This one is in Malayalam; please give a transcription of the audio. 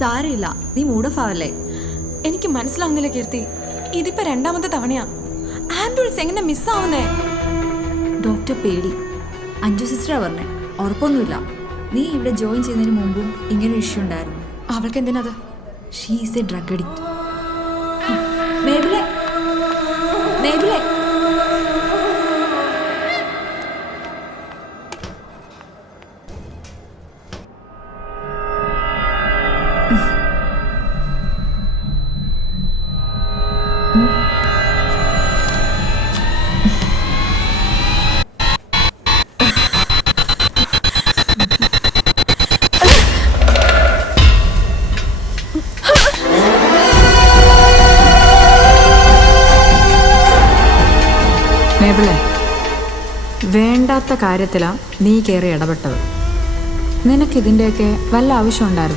സാരമില്ല, നീ മൂഡ് ഓഫ് ആവല്ലേ. എനിക്ക് മനസ്സിലാവുന്നില്ല കീർത്തി, ഇതിപ്പോ രണ്ടാമത്തെ തവണയാ. ആംബുലൻസ് എങ്ങനെ മിസ്സാവുന്നേ? ഡോക്ടർ പേടി. അഞ്ജു സിസ്റ്ററാ പറഞ്ഞേ, ഉറപ്പൊന്നുമില്ല. നീ ഇവിടെ ജോയിൻ ചെയ്യുന്നതിന് മുമ്പും ഇങ്ങനെ ഒരു ഇഷ്യൂ ഉണ്ടായിരുന്നു. അവൾക്ക് എന്തിനത്? She is a drug addict. മേബിലെ മേബിലെ മേബിളെ, വേണ്ടാത്ത കാര്യത്തിലാണ് നീ കയറി ഇടപെട്ടത്. നിനക്കിതിൻ്റെയൊക്കെ വല്ല ആവശ്യം ഉണ്ടായിരുന്നു?